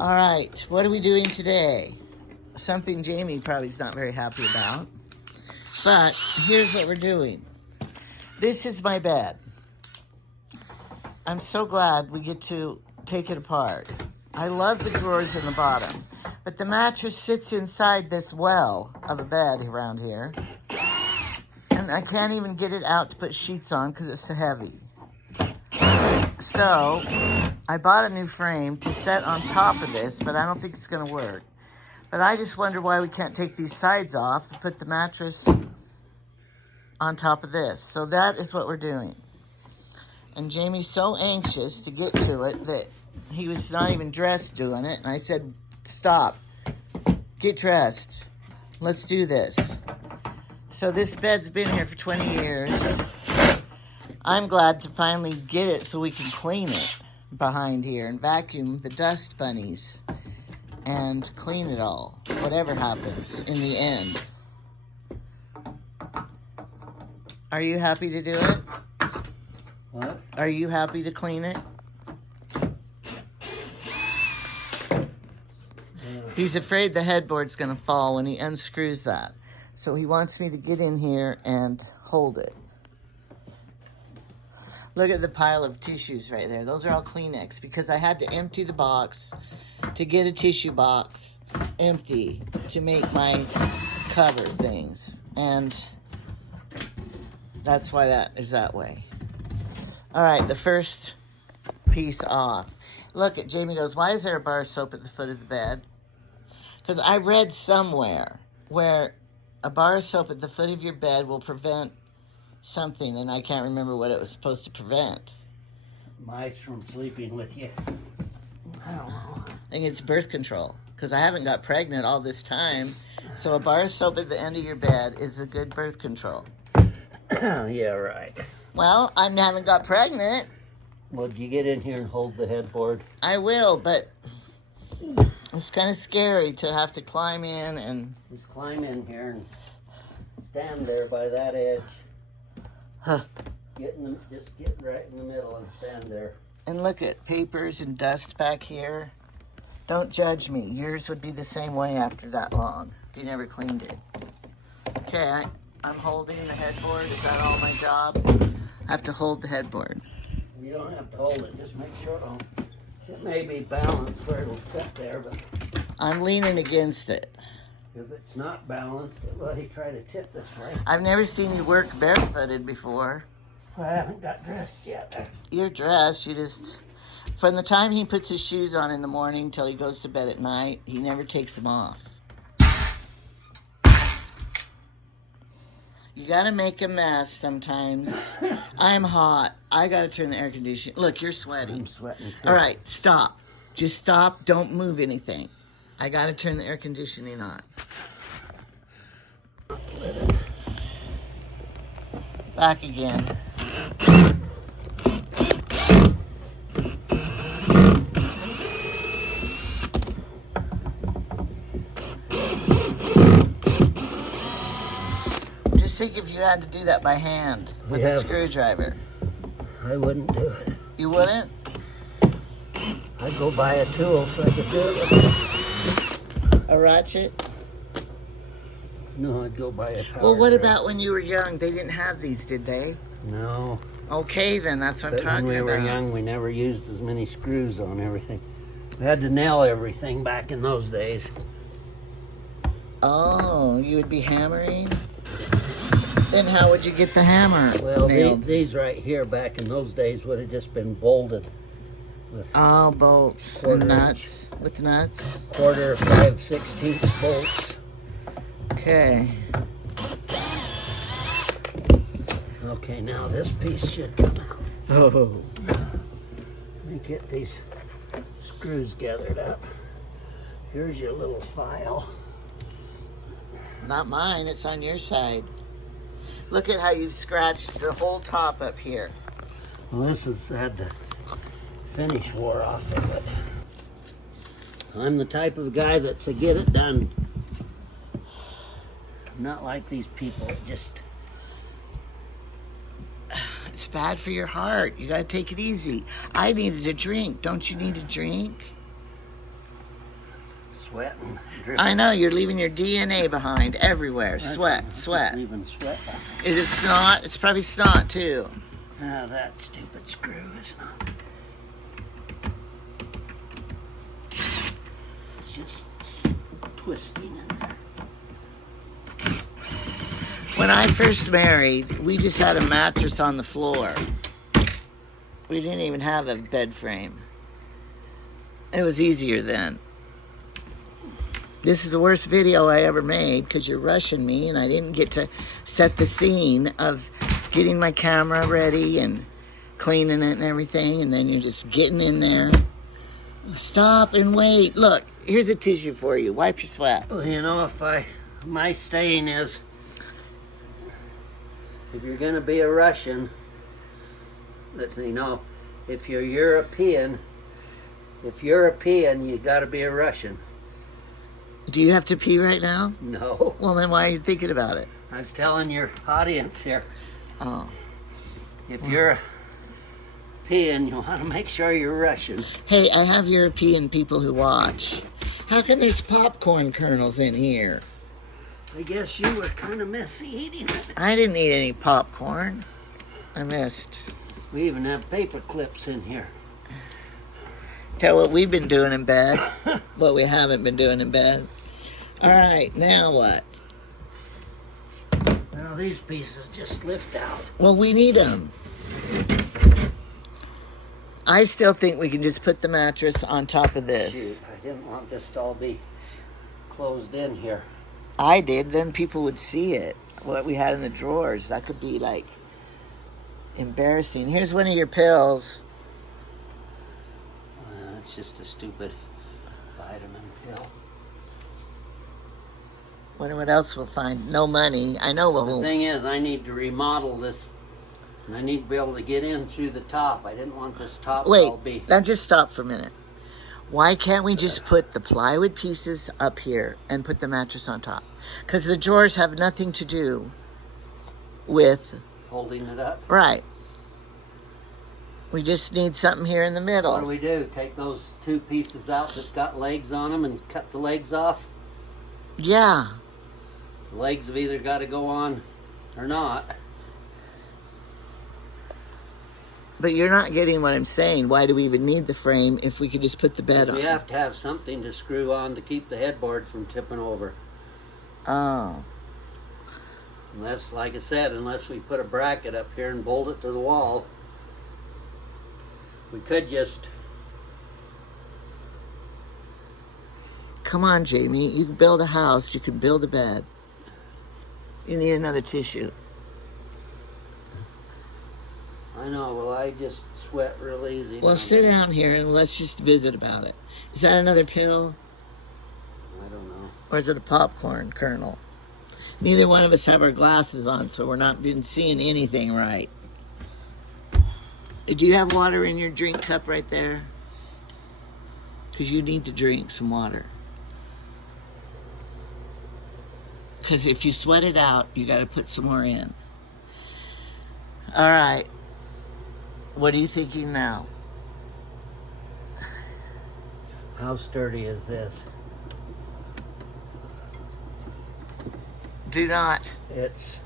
All right, what are we doing today? Something Jamie probably is not very happy about. But here's what we're doing. This is my bed. I'm so glad we get to take it apart. I love the drawers in the bottom, but the mattress sits inside this well of a bed around here. And I can't even get it out to put sheets on because it's so heavy. So I bought a new frame to set on top of this, but I don't think it's going to work. But I just wonder why we can't take these sides off and put the mattress on top of this. So that is what we're doing. And Jamie's so anxious to get to it that he was not even dressed doing it. And I said, stop, get dressed. Let's do this. So this bed's been here for 20 years. I'm glad to finally get it so we can clean it behind here and vacuum the dust bunnies and clean it all, whatever happens in the end. Are you happy to do it? What? Are you happy to clean it? He's afraid the headboard's going to fall when he unscrews that. So he wants me to get in here and hold it. Look at the pile of tissues right there. Those are all Kleenex because I had to empty the box to get a tissue box empty to make my cover things. And that's why that is that way. All right, the first piece off. Look at Jamie goes, why is there a bar of soap at the foot of the bed? Because I read somewhere where a bar of soap at the foot of your bed will prevent something, and I can't remember what it was supposed to prevent. Mice from sleeping with you. I don't know. I think it's birth control, because I haven't got pregnant all this time. So a bar of soap at the end of your bed is a good birth control. Yeah, right. Well, I haven't got pregnant. Well, do you get in here and hold the headboard? I will, but it's kind of scary to have to climb in and... Just climb in here and stand there by that edge. Huh. Just get right in the middle and stand there. And look at papers and dust back here. Don't judge me. Yours would be the same way after that long if you never cleaned it. Okay, I'm holding the headboard. Is that all my job? I have to hold the headboard. You don't have to hold it. Just make sure it may be balanced where it'll sit there, but I'm leaning against it. if it's not balanced, well, he try to tip this way. I've never seen you work barefooted before. I haven't got dressed yet. You're dressed. You just... From the time he puts his shoes on in the morning till he goes to bed at night, he never takes them off. You gotta make a mess sometimes. I'm hot. I gotta turn the air conditioning. Look, you're sweaty. I'm sweating too. All right, stop. Just stop. Don't move anything. I gotta turn the air conditioning on. Back again. Just think if you had to do that by hand with a screwdriver. I wouldn't do it. You wouldn't? I'd go buy a tool so I could do it. A ratchet? No, I'd go buy a power Well, what drill. about when you were young? They didn't have these, did they? No. Okay, then. That's what I'm talking When we were about. young, we never used as many screws on everything. We had to nail everything back in those days. Oh, you would be hammering? Then how would you get the hammer Well, nailed? these right here back in those days would have just been bolted with Oh, bolts Quarter and inch. nuts. With nuts? 1/4, 5/16 bolts. Okay. Okay, now this piece should come out. Oh. Let me get these screws gathered up. Here's your little file. Not mine. It's on your side. Look at how you scratched the whole top up here. Well, this has had the finish wore off of it. I'm the type of guy that's a get it done. I'm not like these people that just... It's bad for your heart. You gotta take it easy. I needed a drink. Don't you need a drink? sweating. Dripping. I know, you're leaving your DNA behind everywhere. Sweat, Just sweat. leaving sweat behind. Is it snot? It's probably snot, too. Ah, that stupid screw is not. It's just twisting in there. When I first married, we just had a mattress on the floor. We didn't even have a bed frame. It was easier then. This is the worst video I ever made because you're rushing me and I didn't get to set the scene of getting my camera ready and cleaning it and everything, and then you're just getting in there. Stop and wait. Look, here's a tissue for you. Wipe your sweat. Well, you know, my saying is, if you're going to be a Russian, if you're European, you got to be a Russian. Do you have to pee right now? No. Well, then why are you thinking about it? I was telling your audience here, Oh. if you're European, you want to make sure you're Russian. Hey, I have European people who watch. How come there's popcorn kernels in here? I guess you were kind of messy eating it. I didn't eat any popcorn. I missed. We even have paper clips in here. Tell what we've been doing in bed. What we haven't been doing in bed. All right, now what? Now these pieces just lift out. Well, we need them. I still think we can just put the mattress on top of this. Shoot, I didn't want this to all be closed in here. I did, then people would see it. What we had in the drawers. That could be like embarrassing. Here's one of your pills. That's just a stupid vitamin pill. Wonder what else we'll find. No money. I know The we'll. thing is, I need to remodel this, and I need to be able to get in through the top. I didn't want this top to all Wait, be... now just stop for a minute. Why can't we just put the plywood pieces up here and put the mattress on top? Because the drawers have nothing to do with... holding it up. Right. We just need something here in the middle. What do we do? Take those two pieces out that's got legs on them and cut the legs off? Yeah. The legs have either got to go on or not. But you're not getting what I'm saying. Why do we even need the frame if we could just put the bed on? We have to have something to screw on to keep the headboard from tipping over. Oh. Unless, like I said, unless we put a bracket up here and bolt it to the wall. We could just... Come on, Jamie. You can build a house. You can build a bed. You need another tissue. I know, well, I just sweat real easy. Well, sit down here and let's just visit about it. Is that another pill? I don't know. Or is it a popcorn kernel? Neither one of us have our glasses on, so we're not been seeing anything right. Do you have water in your drink cup right there? Because you need to drink some water. Because if you sweat it out, you got to put some more in. All right. What are you thinking now? How sturdy is this? Do not. It's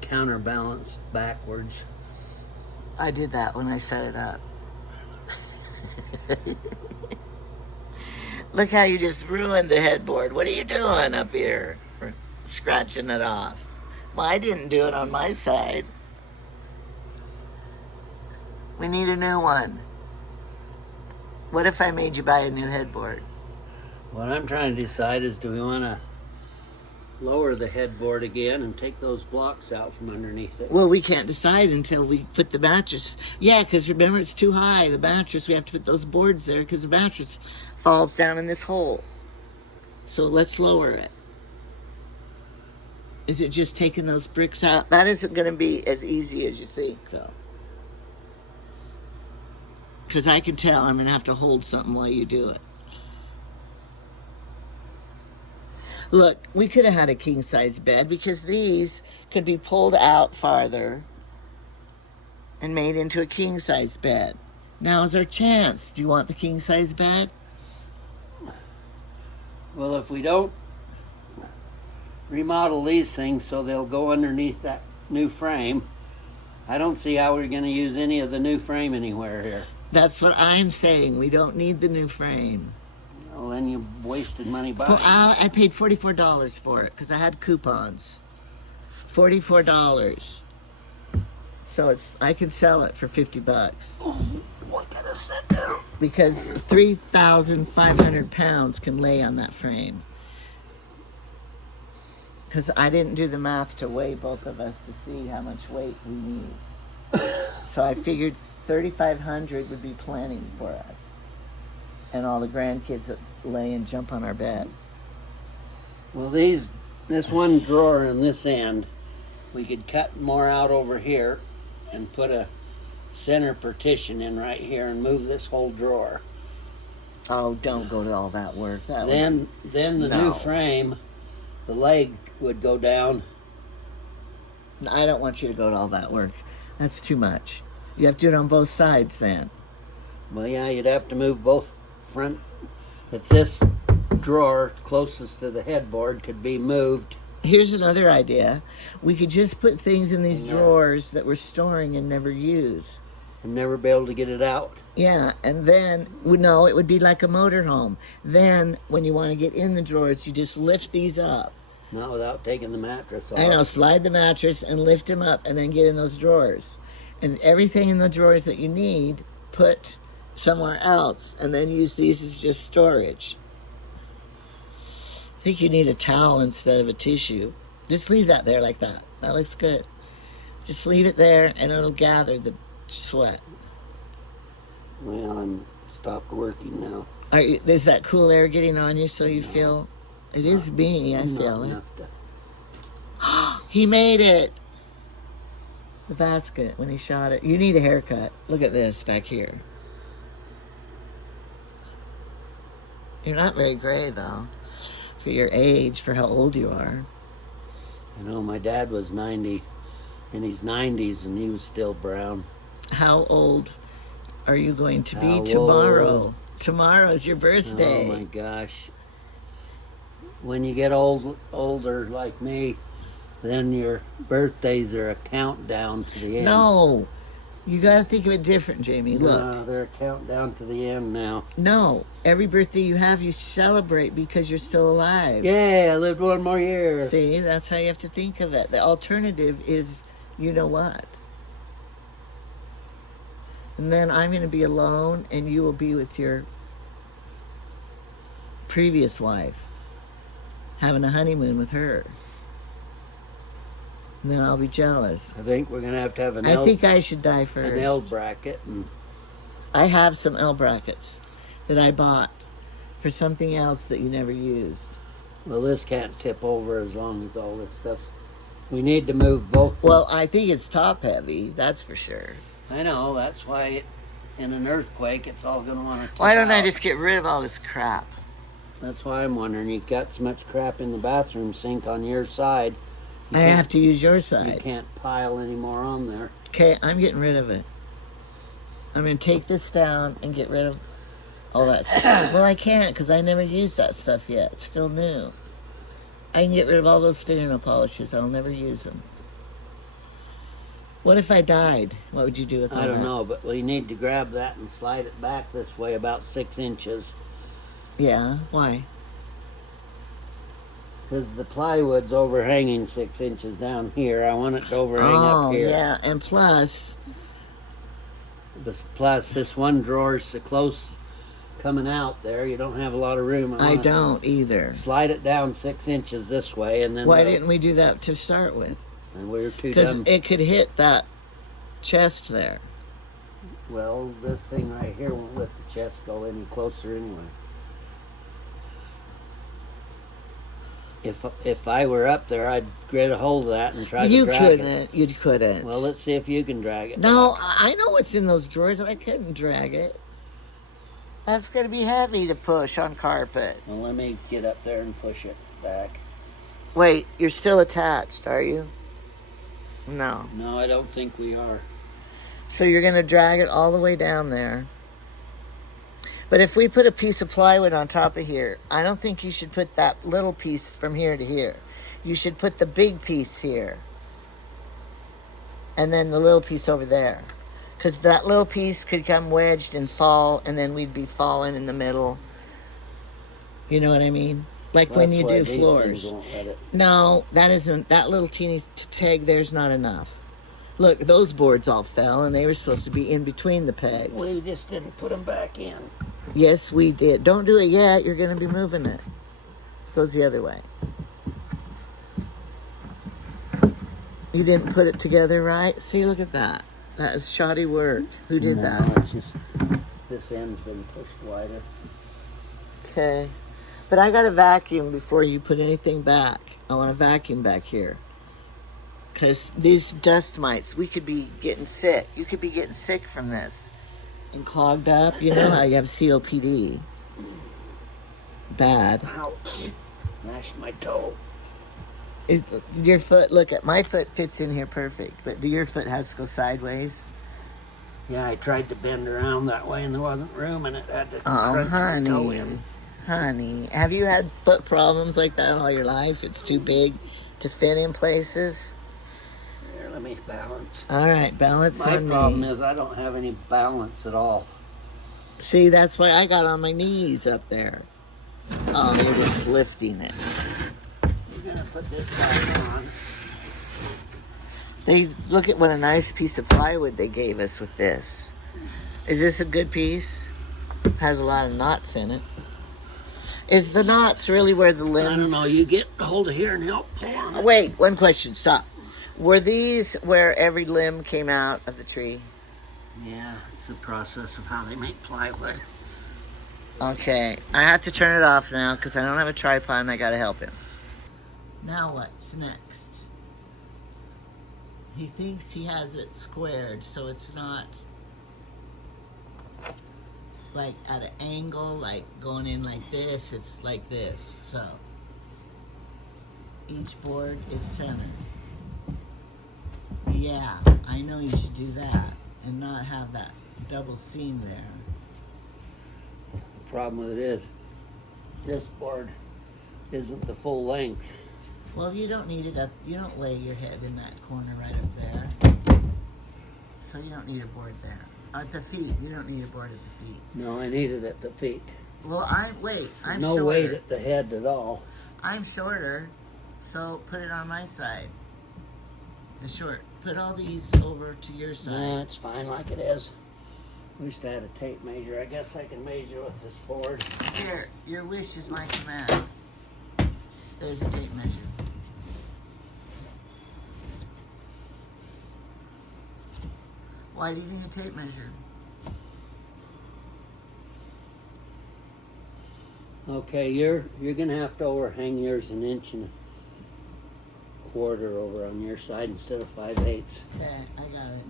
counterbalanced backwards. I did that when I set it up. Look how you just ruined the headboard. What are you doing up here? Scratching it off. Well, I didn't do it on my side. We need a new one. What if I made you buy a new headboard? What I'm trying to decide is, do we want to lower the headboard again and take those blocks out from underneath it? Well, we can't decide until we put the mattress. Yeah, because remember, it's too high. The mattress, we have to put those boards there because the mattress falls down in this hole. So let's lower it. Is it just taking those bricks out? That isn't going to be as easy as you think, though. Because I can tell I'm going to have to hold something while you do it. Look, we could have had a king-size bed because these could be pulled out farther and made into a king-size bed. Now is our chance. Do you want the king-size bed? Well, if we don't remodel these things so they'll go underneath that new frame, I don't see how we're going to use any of the new frame anywhere here. That's what I'm saying. We don't need the new frame. Well, then you wasted money buying it. I paid $44 for it because I had coupons. $44. So I can sell it for $50. Oh, I gotta sit down. Because 3,500 pounds can lay on that frame. Because I didn't do the math to weigh both of us to see how much weight we need. So I figured 3,500 would be plenty for us. And all the grandkids that lay and jump on our bed. Well, this one drawer in this end, we could cut more out over here and put a center partition in right here and move this whole drawer. Oh, don't go to all that work. Then the new frame, the leg would go down. I don't want you to go to all that work. That's too much. You have to do it on both sides then. Well, yeah, you'd have to move both front. But this drawer closest to the headboard could be moved. Here's another idea. We could just put things in these drawers that we're storing and never use. And never be able to get it out. Yeah, and then, no, it would be like a motorhome. Then, when you want to get in the drawers, you just lift these up. Not without taking the mattress off. I know, slide the mattress and lift them up and then get in those drawers. And everything in the drawers that you need, put somewhere else, and then use these as just storage. I think you need a towel instead of a tissue. Just leave that there like that. That looks good. Just leave it there and it'll gather the sweat. Well, I'm stopped working now. Is that cool air getting on you so you feel... It is me, I feel it. He made it! The basket, when he shot it. You need a haircut. Look at this back here. You're not very gray, though. For your age, for how old you are. You know, my dad was 90, in his 90s, and he was still brown. How old are you going to be tomorrow? Old? Tomorrow's your birthday. Oh, my gosh. When you get older like me, then your birthdays are a countdown to the end. No. You got to think of it different, Jamie. Look. No, they're a countdown to the end now. No. Every birthday you have, you celebrate because you're still alive. Yay, I lived one more year. See, that's how you have to think of it. The alternative is, you know what? And then I'm going to be alone, and you will be with your previous wife, having a honeymoon with her. And then I'll be jealous. I think we're going to have an I think I should die first. An L bracket. And I have some L brackets that I bought for something else that you never used. Well, this can't tip over as long as all this stuff's... We need to move both. Well, I think it's top heavy, that's for sure. I know, that's why in an earthquake it's all going to want to tip Why don't I out. just get rid of all this crap? That's why I'm wondering. You've got so much crap in the bathroom sink on your side. I have to use your side. You can't pile any more on there. Okay, I'm getting rid of it. I'm going to take this down and get rid of all that stuff. Well, I can't because I never used that stuff yet. It's still new. I can get rid of all those fingernail polishes. I'll never use them. What if I died? What would you do with all I don't that? know, but we need to grab that and slide it back this way about 6 inches. Yeah, why? Because the plywood's overhanging 6 inches down here. I want it to overhang up here. Oh, yeah, and plus this one drawer's so close coming out there. You don't have a lot of room. I don't either. Slide it down 6 inches this way, and then... Why didn't we do that to start with? And we're too Because dumb. it could hit that chest there. Well, this thing right here won't let the chest go any closer anyway. If I were up there, I'd get a hold of that and try to drag it. You couldn't. Well, let's see if you can drag it. No, back. I know what's in those drawers. I couldn't drag it. That's going to be heavy to push on carpet. Well, let me get up there and push it back. Wait, you're still attached, are you? No. No, I don't think we are. So you're going to drag it all the way down there. But if we put a piece of plywood on top of here, I don't think you should put that little piece from here to here. You should put the big piece here. And then the little piece over there. Because that little piece could come wedged and fall, and then we'd be falling in the middle. You know what I mean? Like when you do floors. No, that isn't. That little teeny peg there's not enough. Look, those boards all fell, and they were supposed to be in between the pegs. We just didn't put them back in. Yes, we did. Don't do it yet. You're going to be moving it. Goes the other way. You didn't put it together right? See, look at that. That is shoddy work. Who did that? It's just this end's been pushed wider. Okay. But I got to vacuum before you put anything back. I want to vacuum back here. Because these dust mites, we could be getting sick. You could be getting sick from this. And clogged up. You know how you have COPD. Bad. Ouch. Mashed my toe. Your foot, look at my foot fits in here perfect, but your foot has to go sideways. Yeah, I tried to bend around that way and there wasn't room and it had to Oh, crunch my toe in. Honey, have you had foot problems like that all your life? It's too big to fit in places? Here, let me balance. All right, balance on me. My problem is I don't have any balance at all. See, that's why I got on my knees up there. Oh, you're just lifting it. I'm gonna put this back on. Look at what a nice piece of plywood they gave us with this. Is this a good piece? Has a lot of knots in it. Is the knots really where the limbs? I don't know. You get hold of here and help pull on it. Wait, one question. Stop. Were these where every limb came out of the tree? Yeah, it's the process of how they make plywood. Okay, I have to turn it off now because I don't have a tripod and I gotta help him. Now what's next? He thinks he has it squared, so it's not like at an angle, like going in like this, it's like this. So each board is centered. Yeah, I know you should do that and not have that double seam there. The problem with it is this board isn't the full length. Well, you don't need it up. You don't lay your head in that corner right up there. So you don't need a board there. At the feet, you don't need a board at the feet. No, I need it at the feet. Well, I'm no shorter. weight at the head at all. I'm shorter, so put it on my side. The short. Put all these over to your side. Nah, it's fine like it is. Wish I had a tape measure. I guess I can measure with this board. Here, your wish is my command. There's a tape measure. Why do you need a tape measure? Okay, you're gonna have to overhang yours 1.25 inches over on your side instead of 5/8. Okay, I got it.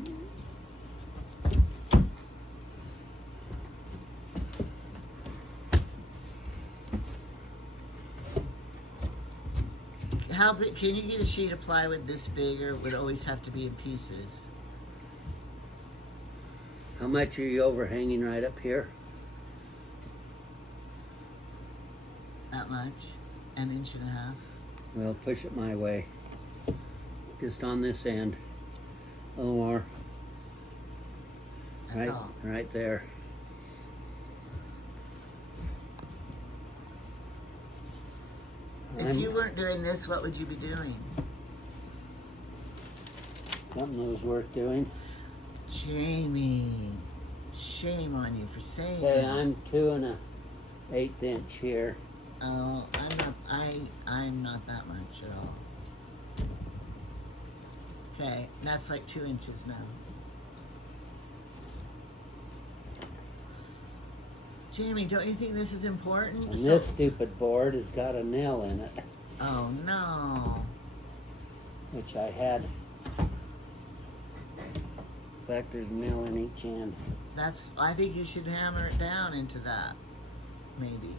How big, can you get a sheet of plywood this big, or it would always have to be in pieces? How much are you overhanging right up here? That much? 1.5 inches? Well, push it my way. Just on this end. A little more. That's all. Right there. If you weren't doing this, what would you be doing? Something that was worth doing. Jamie, shame on you for saying Okay, that. I'm 2 1/8 inch here. Oh, I'm not that much at all. Okay, that's like 2 inches now. Jamie, don't you think this is important? And this stupid board has got a nail in it, Oh no. which I had. In fact, there's a nail in each end. I think you should hammer it down into that. Maybe.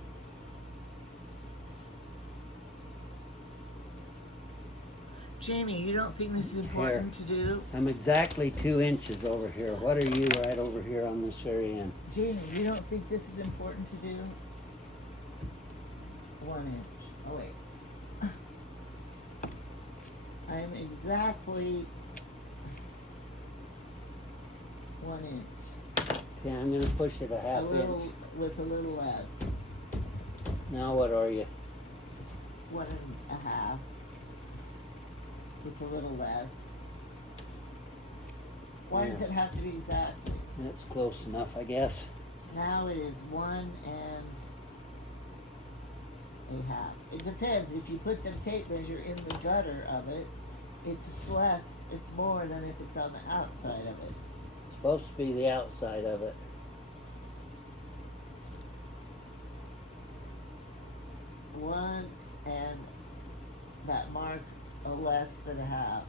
Jamie, you don't think this is important to do? I'm exactly 2 inches over here. What are you right over here on this very end? Jamie, you don't think this is important to do? 1 inch. Oh, wait. I'm exactly 1 inch. Yeah, I'm going to push it a half inch. With a little less. Now what are you? 1 1/2. With a little less. Why does it have to be exactly? That's close enough, I guess. Now it is 1 1/2. It depends. If you put the tape measure in the gutter of it, it's less, it's more than if it's on the outside of it. It's supposed to be the outside of it. 1 and that mark a less than a half.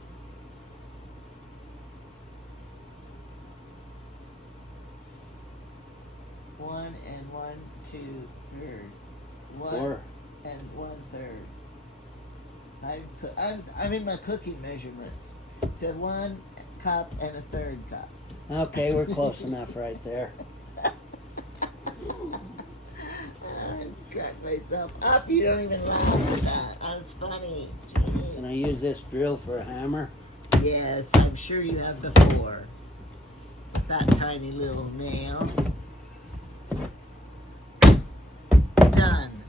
One and 1/2. 1 4 and 1/3. I'm in my cooking measurements. It said 1 cup and 1/3 cup. Okay, we're close enough right there. I just cracked myself up. You don't even laugh at that. That's funny. Gee. Can I use this drill for a hammer? Yes, I'm sure you have before. With that tiny little nail. Done.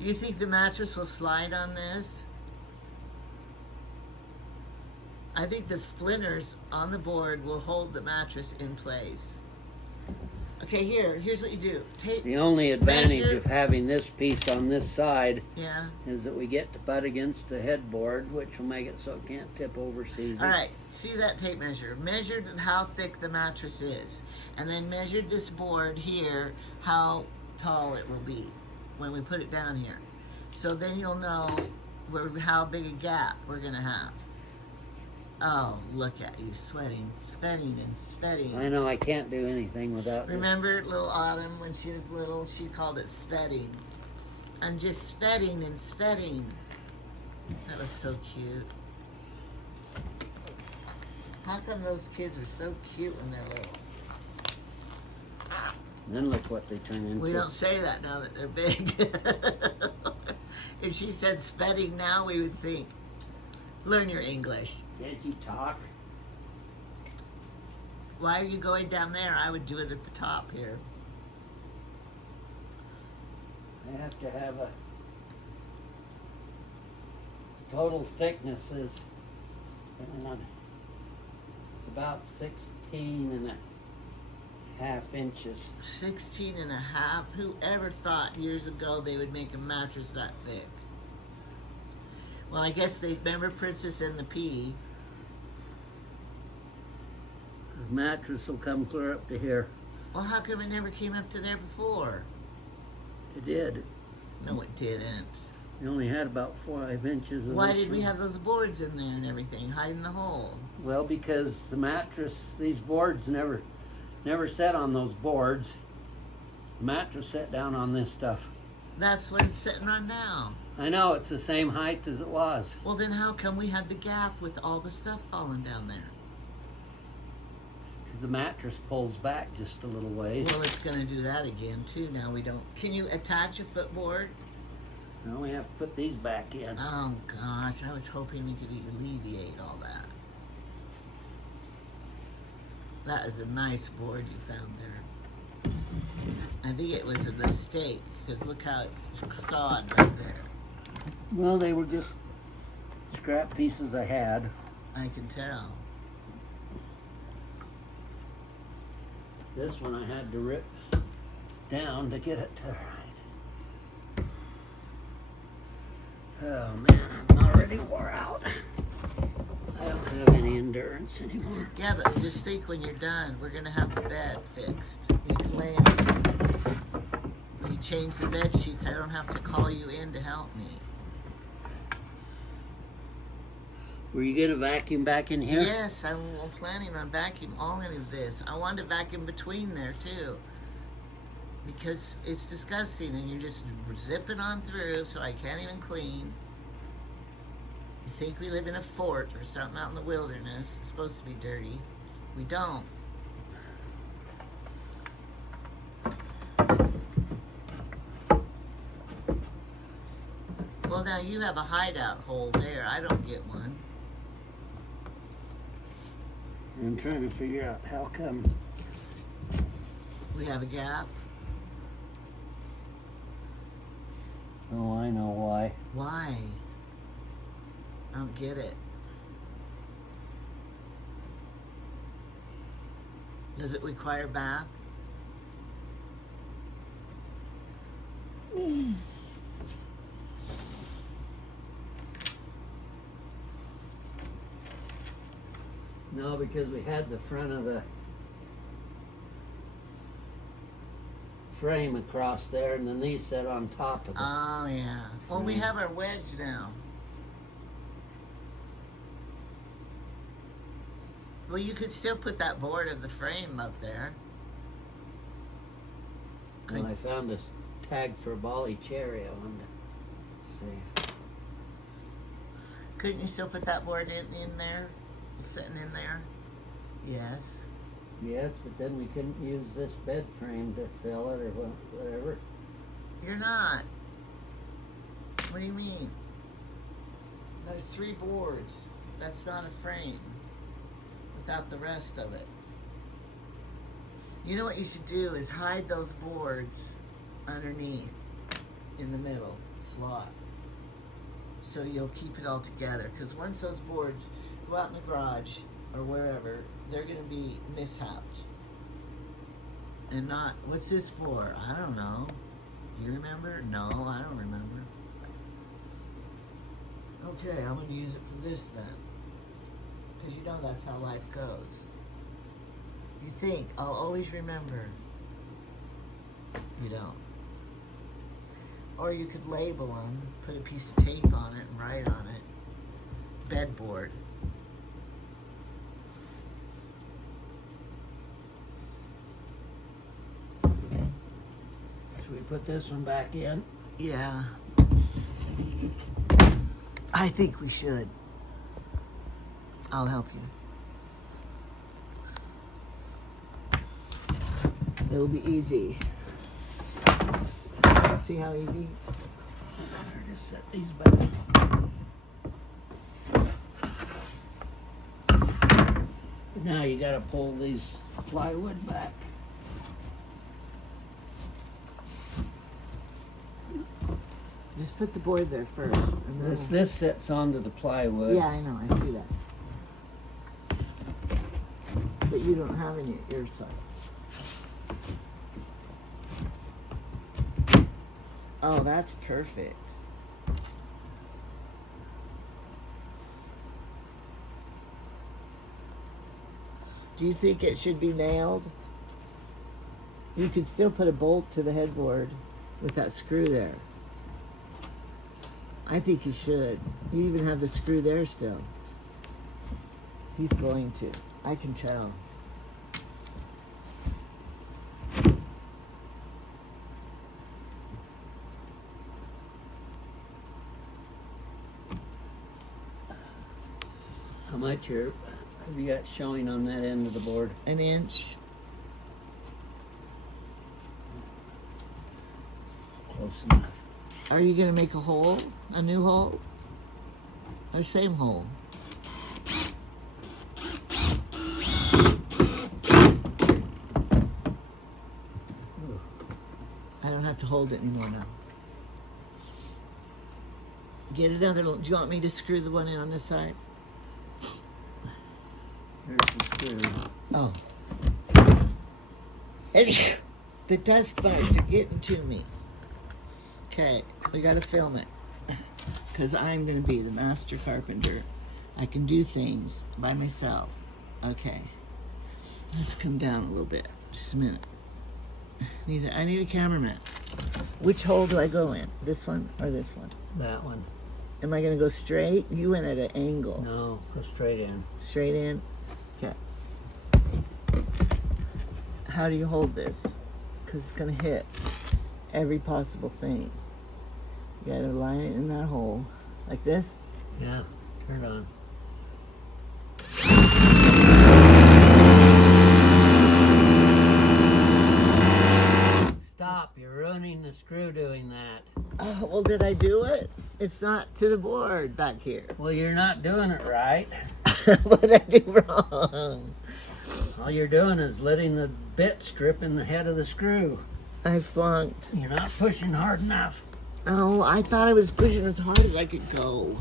You think the mattress will slide on this? I think the splinters on the board will hold the mattress in place. Okay, here's what you do. The only advantage measure. of having this piece on this side Yeah. is that we get to butt against the headboard, which will make it so it can't tip over so easy. All right, see that tape measure. Measure how thick the mattress is. And then measure this board here, how tall it will be when we put it down here. So then you'll know how big a gap we're gonna have. Oh, look at you, sweating and sweating. I know I can't do anything without Remember little Autumn when she was little? She called it sweating. I'm just sweating and sweating. That was so cute. How come those kids are so cute when they're little? And then look what they turn into. We don't say that now that they're big. If she said sweating now, we would think, learn your English. Can't you talk? Why are you going down there? I would do it at the top here. I have to have a total thickness is it's about 16.5 inches. 16.5. Whoever thought years ago they would make a mattress that thick? Well, I guess they remember Princess and the Pea. The mattress will come clear up to here. Well, how come it never came up to there before? It did. No, it didn't. We only had about 5 inches of Why this did we one. have those boards in there and everything, hiding the hole? Well, because the mattress, these boards never sat on those boards. The mattress sat down on this stuff. That's what it's sitting on now. I know, it's the same height as it was. Well, then how come we had the gap with all the stuff falling down there? Because the mattress pulls back just a little ways. Well, it's going to do that again, too. Now we don't... Can you attach a footboard? Now we have to put these back in. Oh, gosh. I was hoping we could alleviate all that. That is a nice board you found there. I think it was a mistake, because look how it's sawed right there. Well, they were just scrap pieces I had. I can tell. This one I had to rip down to get it to right. Oh man, I'm already wore out. I don't have any endurance anymore. Yeah, but just think when you're done, we're going to have the bed fixed. You can lay on it. When you change the bed sheets, I don't have to call you in to help me. Were you going to vacuum back in here? Yes, I'm planning on vacuum all of this. I want to vacuum between there too, because it's disgusting and you're just zipping on through, so I can't even clean. You think we live in a fort or something out in the wilderness. It's supposed to be dirty. We don't. Well, now you have a hideout hole there. I don't get one. I'm trying to figure out how come. We have a gap. Oh, I know why. Why? I don't get it. Does it require bath? No, because we had the front of the frame across there, and then these set on top of it. Oh, yeah. Well, we have our wedge now. Well, you could still put that board of the frame up there. When I found a tag for a Bali cherry, I wanted to see. Couldn't you still put that board in there? Sitting in there? Yes. Yes, but then we couldn't use this bed frame to sell it or whatever. You're not. What do you mean? There's 3 boards. That's not a frame. Without the rest of it. You know what you should do is hide those boards underneath in the middle slot. So you'll keep it all together. Because once those boards go out in the garage or wherever, they're going to be mishapped. And not, what's this for? I don't know. Do you remember? No, I don't remember. Okay, I'm going to use it for this then. Because you know that's how life goes. You think, I'll always remember. You don't. Or you could label them, put a piece of tape on it and write on it. Bedboard. Should we put this one back in? Yeah. I think we should. I'll help you. It'll be easy. See how easy? Better just set these back. Now you gotta pull these plywood back. Just put the board there first. And then This sets onto the plywood. yeah, I know. I see that. But you don't have any at your side. Oh, that's perfect. Do you think it should be nailed? You could still put a bolt to the headboard with that screw there. I think you should. You even have the screw there still. He's going to. I can tell. How much have you got showing on that end of the board? An inch. Close enough. Are you going to make a hole? A new hole? Or same hole? I don't have to hold it anymore now. Get another. Do you want me to screw the one in on this side? Here's the screw. Oh. The dust mites are getting to me. Okay, we gotta film it. Because I'm gonna be the master carpenter. I can do things by myself. Okay. Let's come down a little bit. Just a minute. I need a cameraman. Which hole do I go in? This one or this one? That one. Am I gonna go straight? You went at an angle. No, go straight in. Straight in? Okay. How do you hold this? Because it's going to hit every possible thing. You got to line it in that hole. Like this? Yeah. Turn it on. Stop, you're ruining the screw doing that. Oh, well, did I do it? It's not to the board back here. Well, you're not doing it right. What did I do wrong? All you're doing is letting the bit strip in the head of the screw. I flunked. You're not pushing hard enough. Oh, I thought I was pushing as hard as I could go.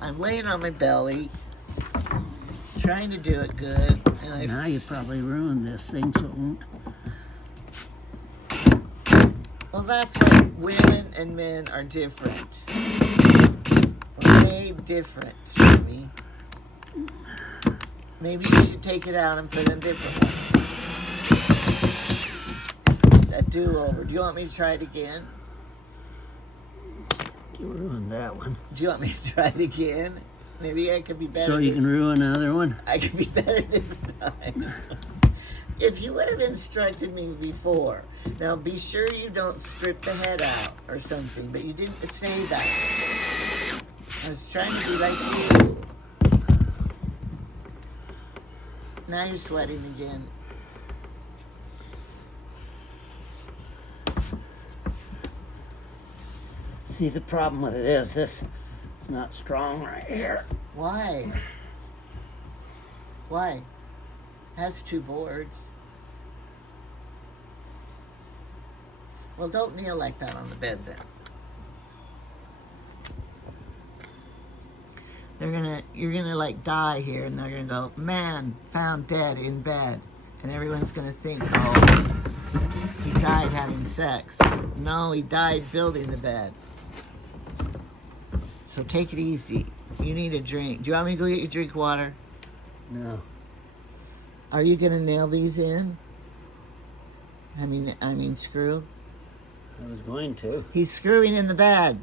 I'm laying on my belly, trying to do it good. And Now you probably ruined this thing, so it won't. Well, that's why women and men are different. We're way different, Jimmy. Maybe you should take it out and put in different one. A do-over. Do you want me to try it again? You ruined that one. Do you want me to try it again? Maybe I could be better. So you can ruin another one? I could be better this time. If you would have instructed me before. Now be sure you don't strip the head out or something, but you didn't say that. I was trying to be like you. Now you're sweating again. See, the problem with it is this is not strong right here. Why? Why? It has 2 boards. Well, don't kneel like that on the bed then. You're gonna like die here, and they're gonna go, man found dead in bed, and everyone's gonna think, oh, he died having sex. No, he died building the bed. So take it easy. You need a drink. Do you want me to go get you drink water? No. Are you gonna nail these in? I mean screw. I was going to. He's screwing in the bag.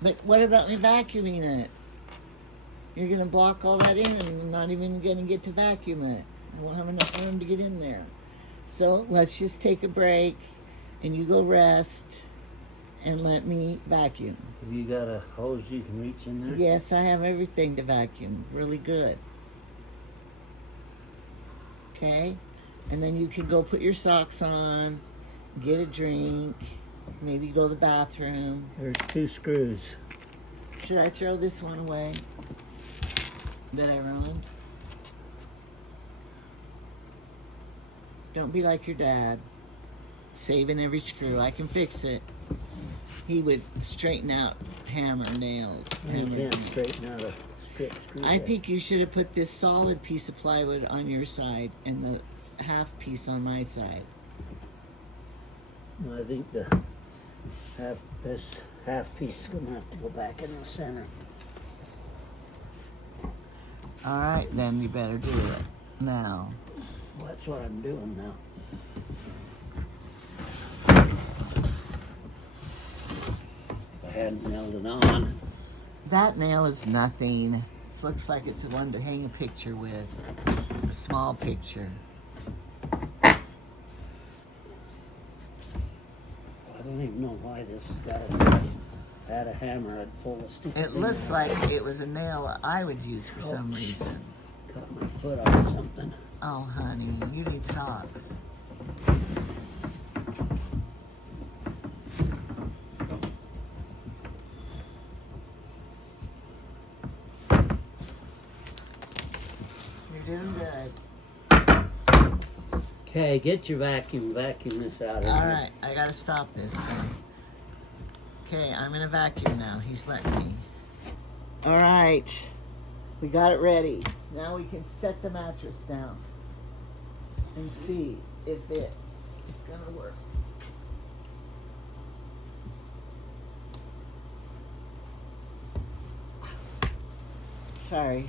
But what about me vacuuming it? You're gonna block all that in, and I'm not even gonna get to vacuum it. I won't have enough room to get in there. So let's just take a break, and you go rest, and let me vacuum. Have you got a hose you can reach in there? Yes, I have everything to vacuum. Really good. Okay? And then you can go put your socks on, get a drink, maybe go to the bathroom. There's 2 screws. Should I throw this one away that I ruined? Don't be like your dad, saving every screw. I can fix it. He would straighten out hammer nails. You can't straighten out a strip screw. I think you should have put this solid piece of plywood on your side and the half piece on my side. I think this half piece is going to have to go back in the center. All right, then you better do it now. Well, that's what I'm doing now. If I hadn't nailed it on. That nail is nothing. This looks like it's one to hang a picture with, a small picture. I don't even know why this has got it. If I had a hammer, I'd pull the stupid It thing looks out. like it was a nail I would use for some reason. Cut my foot off something. Oh, honey, you need socks. You're doing good. Okay, get your vacuum this out of here. All right, I gotta stop this thing. Okay, I'm in a vacuum now. He's letting me. All right, we got it ready. Now we can set the mattress down and see if it is gonna work. Sorry,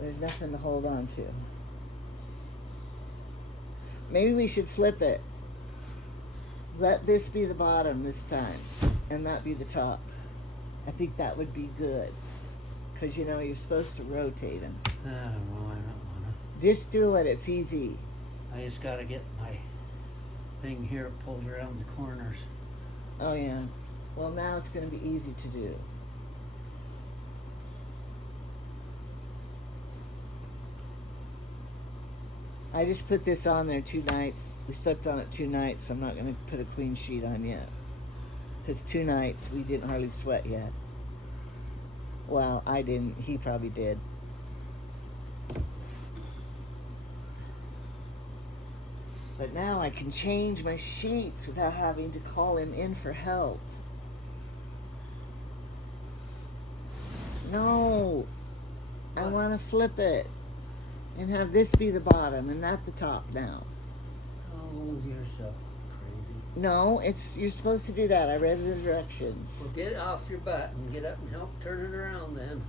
there's nothing to hold on to. Maybe we should flip it. Let this be the bottom this time, and that be the top. I think that would be good. Because, you know, you're supposed to rotate them. I don't know, I don't want Just do it, it's easy. to. I just got to get my thing here pulled around the corners. Oh, yeah. Well, now it's going to be easy to do. I just put this on there 2 nights. We slept on it 2 nights, so I'm not going to put a clean sheet on yet. Because 2 nights, we didn't hardly sweat yet. Well, I didn't. He probably did. But now I can change my sheets without having to call him in for help. No. I want to flip it. And have this be the bottom and not the top now. Oh, you're so crazy. No, you're supposed to do that. I read the directions. Well, get off your butt and get up and help turn it around then.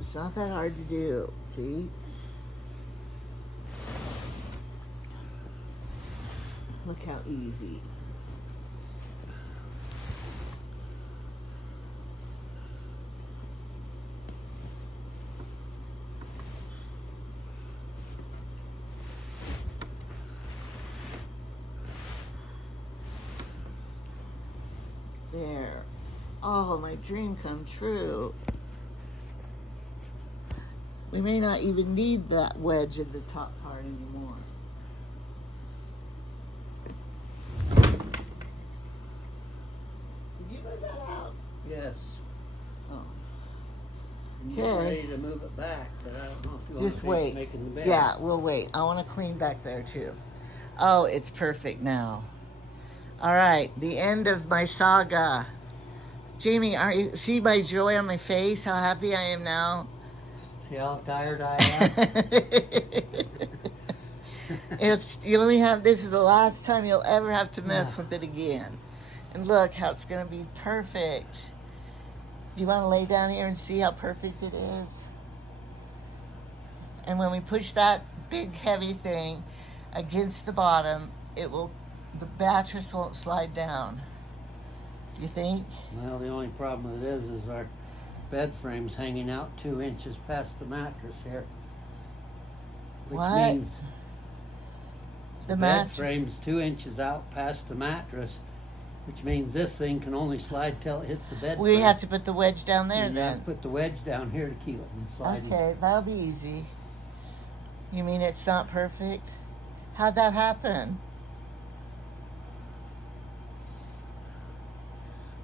It's not that hard to do. See? Look how easy. There. Oh, my dream come true. We may not even need that wedge in the top part anymore. Did you move that out? Yes. Oh. I'm Okay. ready to move it back, but I don't know if you want Just to wait. finish making the bed. Yeah, we'll wait. I want to clean back there too. Oh, it's perfect now. All right, the end of my saga. Jamie, see my joy on my face? How happy I am now. See how tired I am? You only have, this is the last time you'll ever have to mess with it again. And look how it's going to be perfect. Do you want to lay down here and see how perfect it is? And when we push that big heavy thing against the bottom, the mattress won't slide down. Do you think? Well, the only problem with it is our bed frame's hanging out 2 inches past the mattress here. Which What? means the bed frame's 2 inches out past the mattress, which means this thing can only slide till it hits the bed frame. We have to put the wedge down there You then. have to put the wedge down here to keep it from sliding. Okay, that'll be easy. You mean it's not perfect? How'd that happen?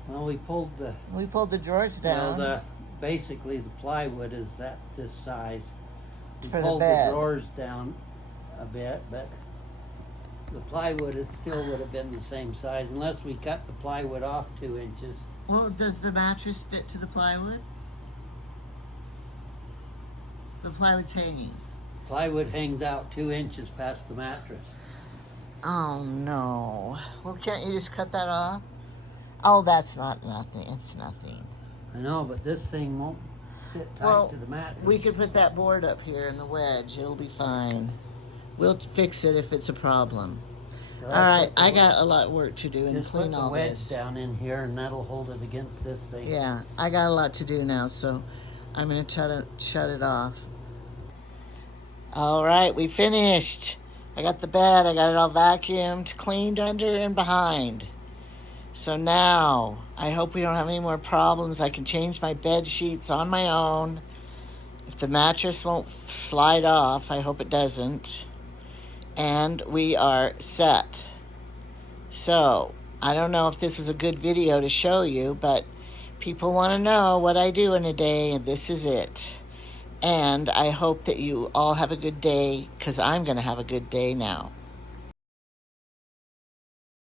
Well, we pulled the drawers down. Well, basically the plywood is this size. We For the pulled bed. the drawers down a bit, but the plywood still would have been the same size unless we cut the plywood off 2 inches. Well, does the mattress fit to the plywood? The plywood's hanging. Plywood hangs out 2 inches past the mattress. Oh no. Well, can't you just cut that off? Oh, that's not nothing. It's nothing. I know, but this thing won't sit tight to the mattress. We could put that board up here in the wedge. It'll be fine. We'll fix it if it's a problem. So All right, I got a lot of work to do and just clean put all the wedge this. down in here, and that'll hold it against this thing. Yeah, I got a lot to do now, so I'm going to try to shut it off. All right, we finished. I got the bed. I got it all vacuumed, cleaned under and behind. So now, I hope we don't have any more problems. I can change my bed sheets on my own. If the mattress won't slide off, I hope it doesn't. And we are set. So, I don't know if this was a good video to show you, but people want to know what I do in a day, and this is it. And I hope that you all have a good day, because I'm going to have a good day now.